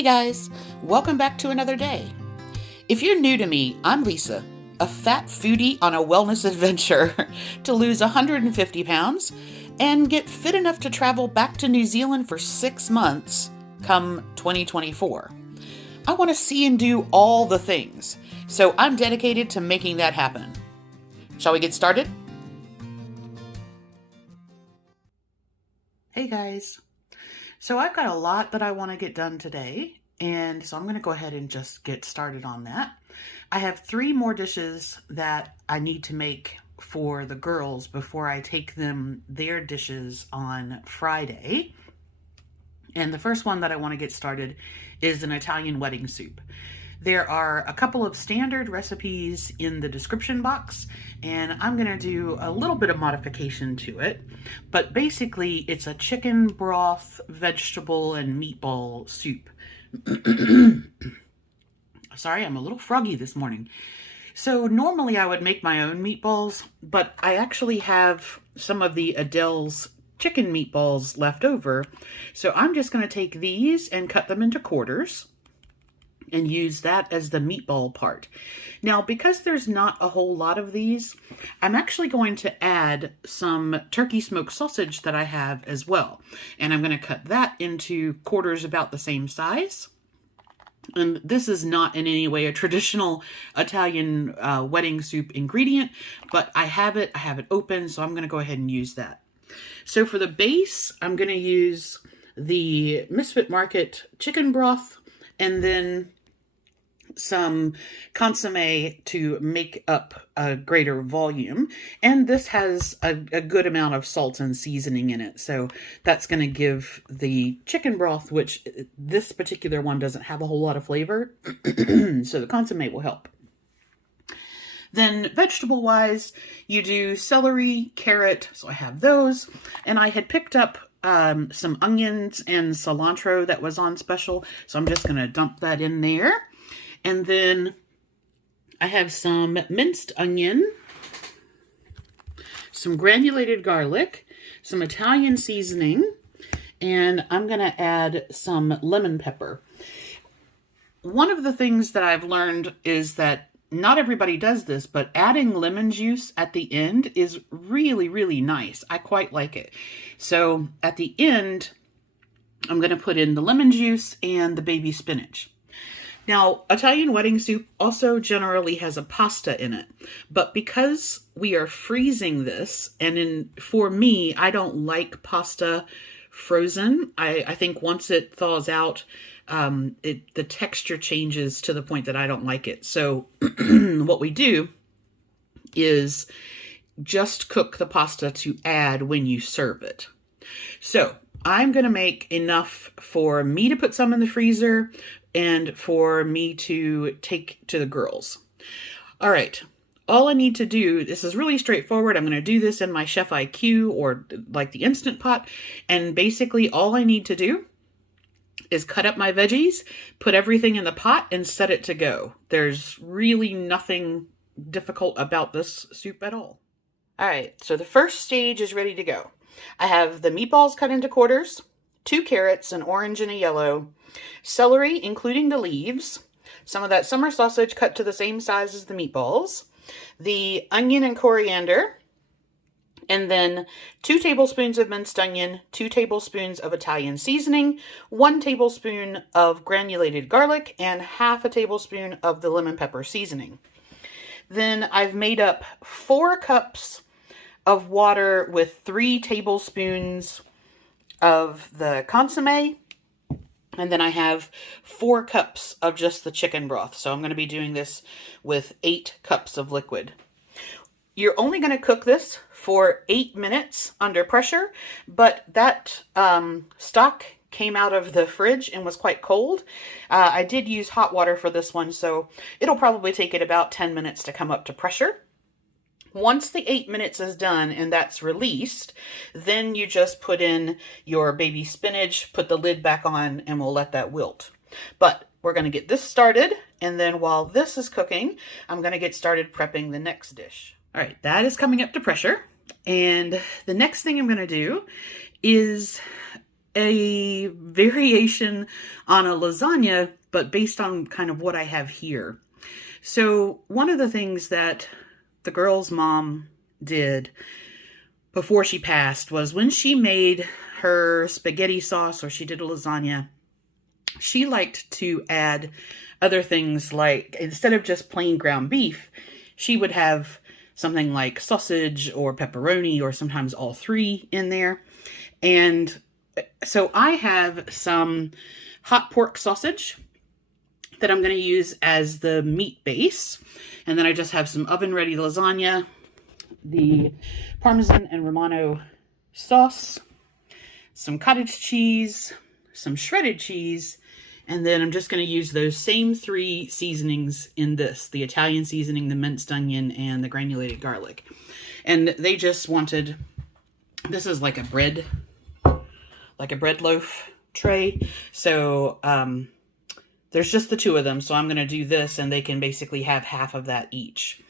Hey guys, welcome back to another day. If you're new to me, I'm Lisa, a fat foodie on a wellness adventure to lose 150 pounds and get fit enough to travel back to New Zealand for 6 months come 2024. I want to see and do all the things, so I'm dedicated to making that happen. Shall we get started? Hey guys. So I've got a lot that I want to get done today, and so I'm going to go ahead and just get started on that. I have 3 more dishes that I need to make for the girls before I take them their dishes on Friday. And the first one that I want to get started is an Italian wedding soup. There are a couple of standard recipes in the description box, and I'm going to do a little bit of modification to it. But basically, it's a chicken broth, vegetable, and meatball soup. Sorry, I'm a little froggy this morning. So normally I would make my own meatballs, but I actually have some of the Adele's chicken meatballs left over. So I'm just going to take these and cut them into quarters and use that as the meatball part. Now, because there's not a whole lot of these, I'm actually going to add some turkey smoked sausage that I have as well. And I'm going to cut that into quarters about the same size. And this is not in any way a traditional Italian wedding soup ingredient, but I have it open, so I'm going to go ahead and use that. So for the base, I'm going to use the Misfit Market chicken broth and then some consomme to make up a greater volume. And this has a good amount of salt and seasoning in it. So that's going to give the chicken broth, which this particular one doesn't have a whole lot of flavor. So the consomme will help. Then vegetable-wise, you do celery, carrot, so I have those. And I had picked up some onions and cilantro that was on special. So I'm just going to dump that in there. And then I have some minced onion, some granulated garlic, some Italian seasoning, and I'm going to add some lemon pepper. One of the things that I've learned is that not everybody does this, but adding lemon juice at the end is really, really nice. I quite like it. So at the end, I'm going to put in the lemon juice and the baby spinach. Now, Italian wedding soup also generally has a pasta in it, but because we are freezing this, and for me, I don't like pasta frozen. I think once it thaws out, the texture changes to the point that I don't like it. So what we do is just cook the pasta to add when you serve it. So I'm going to make enough for me to put some in the freezer and for me to take to the girls. All right. All I need to do, this is really straightforward. I'm going to do this in my Chef IQ or like the Instant Pot. And basically all I need to do is cut up my veggies, put everything in the pot, and set it to go. There's really nothing difficult about this soup at all. All right. So the first stage is ready to go. I have the meatballs cut into quarters, 2 carrots, an orange and a yellow, celery, including the leaves, some of that summer sausage cut to the same size as the meatballs, the onion and coriander, and then 2 tablespoons of minced onion, 2 tablespoons of Italian seasoning, 1 tablespoon of granulated garlic, and half a tablespoon of the lemon pepper seasoning. Then I've made up 4 cups of water with 3 tablespoons of the consomme. And then I have 4 cups of just the chicken broth. So I'm going to be doing this with 8 cups of liquid. You're only going to cook this for 8 minutes under pressure, but that stock came out of the fridge and was quite cold. I did use hot water for this one, so it'll probably take it about 10 minutes to come up to pressure. Once the 8 minutes is done and that's released, then you just put in your baby spinach, put the lid back on, and we'll let that wilt. But we're going to get this started, and then while this is cooking, I'm going to get started prepping the next dish. All right, that is coming up to pressure, and the next thing I'm going to do is a variation on a lasagna, but based on kind of what I have here. So one of the things that the girl's mom did before she passed was when she made her spaghetti sauce or she did a lasagna, she liked to add other things, like instead of just plain ground beef, she would have something like sausage or pepperoni or sometimes all three in there. And so I have some hot pork sausage that I'm going to use as the meat base. And then I just have some oven-ready lasagna, the Parmesan and Romano sauce, some cottage cheese, some shredded cheese, and then I'm just going to use those same three seasonings in this, the Italian seasoning, the minced onion, and the granulated garlic. And they just wanted, this is like a bread loaf tray. So there's just the two of them. So I'm going to do this and they can basically have half of that each.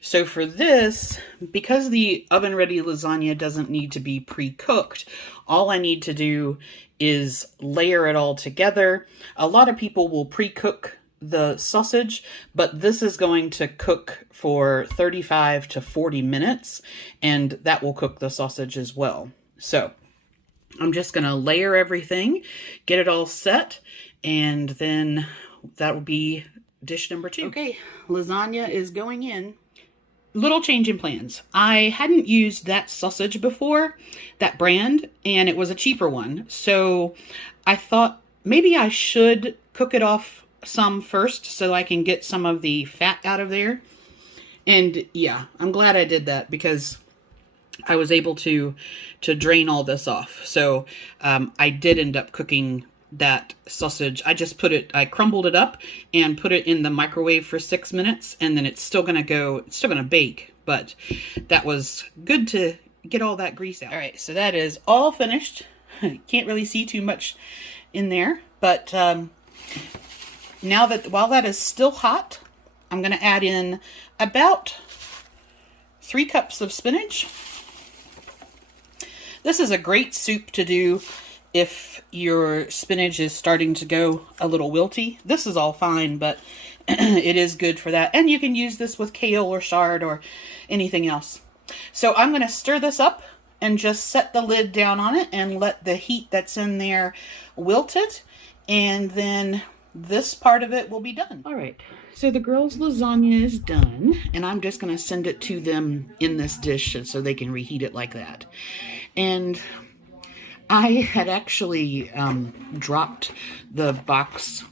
So for this, because the oven-ready lasagna doesn't need to be pre-cooked, all I need to do is layer it all together. A lot of people will pre-cook the sausage, but this is going to cook for 35 to 40 minutes, and that will cook the sausage as well. So I'm just going to layer everything, get it all set, and then that will be dish number 2. Okay, lasagna is going in. Little change in plans. I hadn't used that sausage before, that brand, and it was a cheaper one. So I thought maybe I should cook it off some first so I can get some of the fat out of there. And yeah, I'm glad I did that because I was able to drain all this off. So I did end up cooking that sausage. I crumbled it up and put it in the microwave for 6 minutes, and then it's still gonna bake, but that was good to get all that grease out. All right, so that is all finished. Can't really see too much in there, but while that is still hot, I'm gonna add in about 3 cups of spinach. This is a great soup to do if your spinach is starting to go a little wilty. This is all fine, but it is good for that. And you can use this with kale or chard or anything else. So I'm going to stir this up and just set the lid down on it and let the heat that's in there wilt it. And then this part of it will be done. All right, so the girls' lasagna is done, and I'm just going to send it to them in this dish so they can reheat it like that. And I had actually dropped the box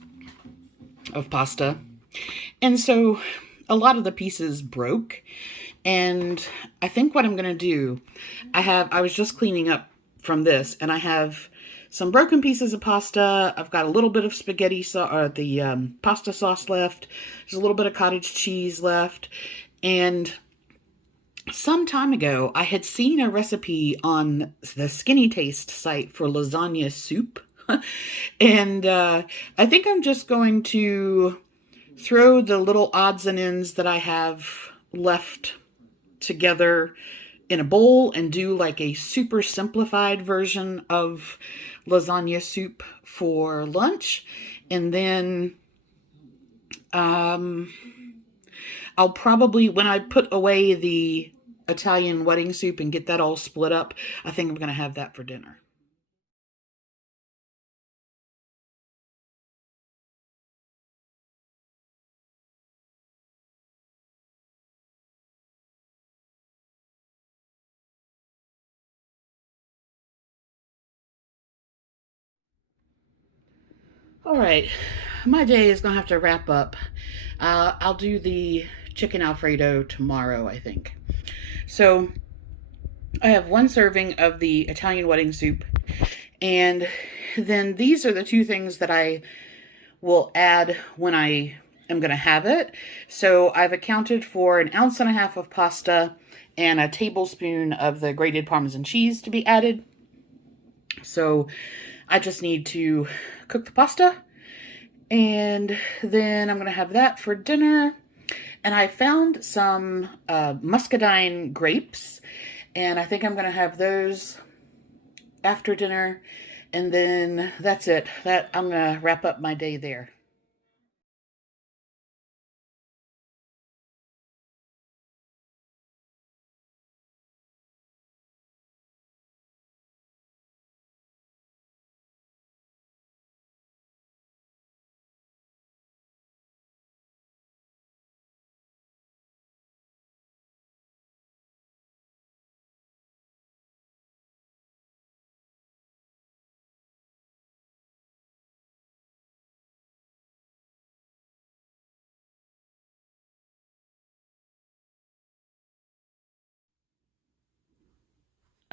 of pasta, and so a lot of the pieces broke, and I think what I'm going to do, I was just cleaning up from this, and I have some broken pieces of pasta. I've got a little bit of spaghetti pasta sauce left. There's a little bit of cottage cheese left, and some time ago, I had seen a recipe on the Skinny Taste site for lasagna soup. And I think I'm just going to throw the little odds and ends that I have left together in a bowl and do like a super simplified version of lasagna soup for lunch. And then I'll probably, when I put away the Italian wedding soup and get that all split up, I think I'm going to have that for dinner. All right, my day is going to have to wrap up. I'll do the Chicken Alfredo tomorrow, I think. So I have 1 serving of the Italian wedding soup, and then these are the 2 things that I will add when I am going to have it. So I've accounted for 1.5 ounces of pasta and a tablespoon of the grated Parmesan cheese to be added. So I just need to cook the pasta, and then I'm going to have that for dinner. And I found some muscadine grapes, and I think I'm going to have those after dinner. And then that's it. I'm going to wrap up my day there.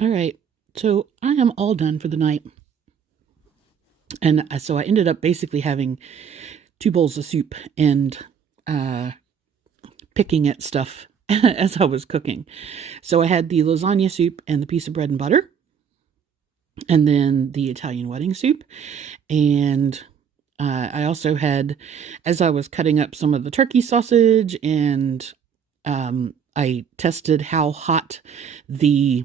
All right. So I am all done for the night. And so I ended up basically having 2 bowls of soup and picking at stuff as I was cooking. So I had the lasagna soup and the piece of bread and butter, and then the Italian wedding soup. And I also had, as I was cutting up some of the turkey sausage, and I tested how hot the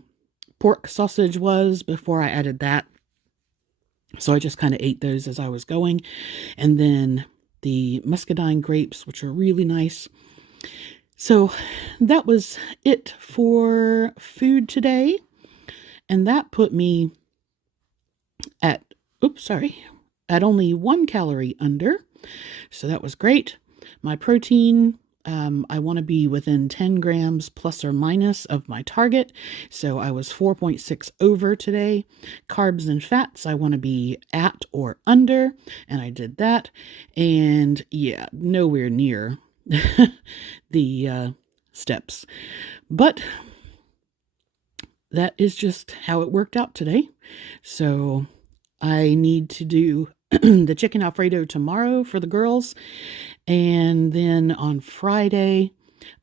pork sausage was before I added that. So I just kind of ate those as I was going. And then the muscadine grapes, which are really nice. So that was it for food today. And that put me at, at only 1 calorie under. So that was great. My protein, I want to be within 10 grams plus or minus of my target. So I was 4.6 over today. Carbs and fats, I want to be at or under. And I did that. And yeah, nowhere near the steps. But that is just how it worked out today. So I need to do the Chicken Alfredo tomorrow for the girls. And then on Friday,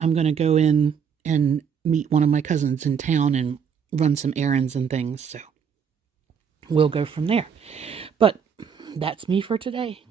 I'm going to go in and meet one of my cousins in town and run some errands and things. So we'll go from there. But that's me for today.